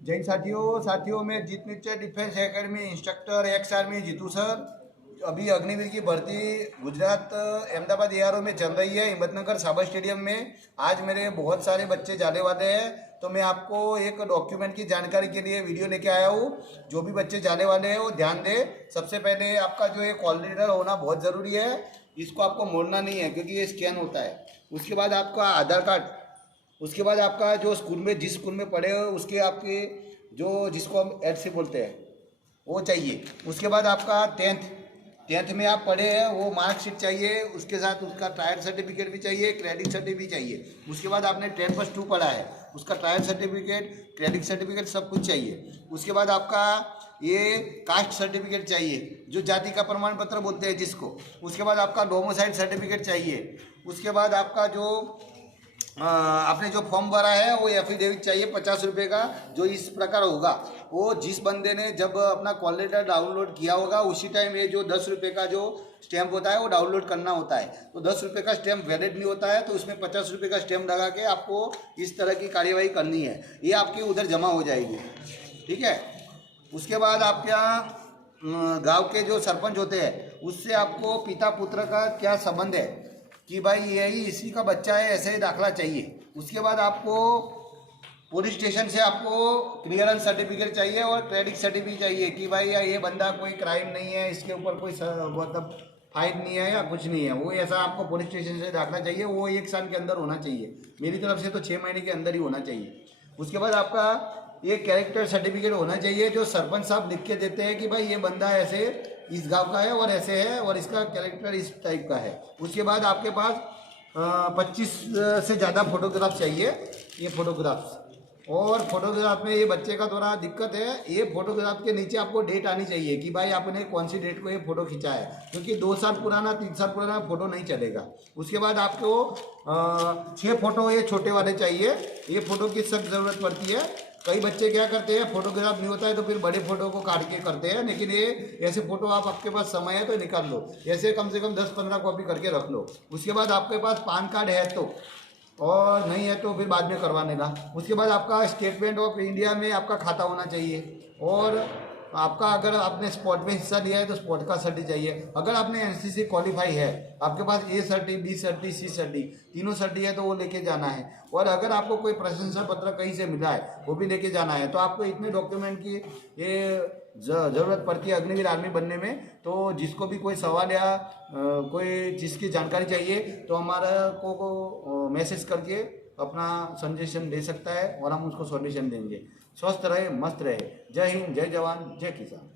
जय हिंद साथियों मैं Jeet Nishchay defence academy instructor ex army Jeetu sir. अभी अग्निवीर की भर्ती गुजरात अहमदाबाद एआरओ में चल रही है, हिम्मतनगर साबर स्टेडियम में। आज मेरे बहुत सारे बच्चे जाने वाले हैं, तो मैं आपको एक डॉक्यूमेंट की जानकारी के लिए वीडियो लेके आया हूँ। जो भी बच्चे जाने वाले हैं वो ध्यान दें। सबसे पहले आपका जो ये कॉल लीडर होना बहुत ज़रूरी है, इसको आपको मोड़ना नहीं है क्योंकि ये स्कैन होता है। उसके बाद आपका आधार कार्ड, उसके बाद आपका जो स्कूल में जिस स्कूल में पढ़े हो उसके आपके जो जिसको हम एड से बोलते हैं वो चाहिए। उसके बाद आपका टेंथ में आप पढ़े हैं वो मार्कशीट चाहिए, उसके साथ उसका ट्रायल सर्टिफिकेट भी चाहिए, क्रेडिट सर्टिफिकेट भी चाहिए। उसके बाद आपने 10+2 पढ़ा है, उसका ट्रायल सर्टिफिकेट, क्रेडिट सर्टिफिकेट सब कुछ चाहिए। उसके बाद आपका ये कास्ट सर्टिफिकेट चाहिए, जो जाति का प्रमाण पत्र बोलते हैं जिसको। उसके बाद आपका डोमिसाइल सर्टिफिकेट चाहिए। उसके बाद आपका जो आपने जो फॉर्म भरा है वो एफिडेविट चाहिए 50 रुपये का, जो इस प्रकार होगा। वो जिस बंदे ने जब अपना कॉल लेटर डाउनलोड किया होगा उसी टाइम ये जो 10 रुपये का जो स्टैम्प होता है वो डाउनलोड करना होता है। तो 10 रुपये का स्टैम्प वैलिड नहीं होता है, तो उसमें 50 रुपये का स्टैम्प लगा के आपको इस तरह की कार्यवाही करनी है। ये आपकी उधर जमा हो जाएगी, ठीक है। उसके बाद आपके यहाँ गाँव के जो सरपंच होते हैं उससे आपको पिता पुत्र का क्या संबंध है कि भाई यही इसी का बच्चा है, ऐसे ही दाखला चाहिए। उसके बाद आपको पुलिस स्टेशन से आपको क्लियरेंस सर्टिफिकेट चाहिए और क्रेडिट सर्टिफिकेट चाहिए कि भाई ये बंदा कोई क्राइम नहीं है, इसके ऊपर कोई मतलब फाइन नहीं है या कुछ नहीं है। वो ऐसा आपको पुलिस स्टेशन से दाखला चाहिए, वो 1 साल के अंदर होना चाहिए। मेरी तरफ से तो 6 महीने के अंदर ही होना चाहिए। उसके बाद आपका ये कैरेक्टर सर्टिफिकेट होना चाहिए, जो सरपंच साहब लिख के देते हैं कि भाई ये बंदा ऐसे इस गांव का है और ऐसे है और इसका कैरेक्टर इस टाइप का है। उसके बाद आपके पास 25 से ज़्यादा फोटोग्राफ चाहिए, ये फोटोग्राफ्स। और फोटोग्राफ में ये बच्चे का थोड़ा दिक्कत है, ये फोटोग्राफ के नीचे आपको डेट आनी चाहिए कि भाई आपने कौन सी डेट को ये फ़ोटो खींचा है, क्योंकि 2 साल पुराना 3 साल पुराना फ़ोटो नहीं चलेगा। उसके बाद आपको 6 फोटो ये छोटे वाले चाहिए। ये फ़ोटो की सख्त ज़रूरत पड़ती है। कई बच्चे क्या करते हैं, फोटोग्राफ नहीं होता है तो फिर बड़े फोटो को काट के करते हैं, लेकिन ये ऐसे फोटो आप आपके पास समय है तो निकाल लो, ऐसे कम से कम 10-15 कॉपी करके रख लो। उसके बाद आपके पास पान कार्ड है तो, और नहीं है तो फिर बाद में करवाने का। उसके बाद आपका स्टेट बैंक ऑफ इंडिया में आपका खाता होना चाहिए। और आपका अगर आपने स्पोर्ट में हिस्सा लिया है तो स्पोर्ट का सर्टी चाहिए। अगर आपने एनसीसी क्वालिफाई है, आपके पास ए सर्टी, बी सर्टी, सी सर्टी, तीनों सर्टी है तो वो लेके जाना है। और अगर आपको कोई प्रशंसा पत्र कहीं से मिला है वो भी लेके जाना है। तो आपको इतने डॉक्यूमेंट की ये ज़रूरत पड़ती है अग्निवीर आर्मी बनने में। तो जिसको भी कोई सवाल या कोई चीज़ की जानकारी चाहिए तो हमारा को मैसेज करके अपना सजेशन दे सकता है और हम उसको सॉल्यूशन देंगे। स्वस्थ रहे, मस्त रहे। जय हिंद, जय जवान, जय किसान।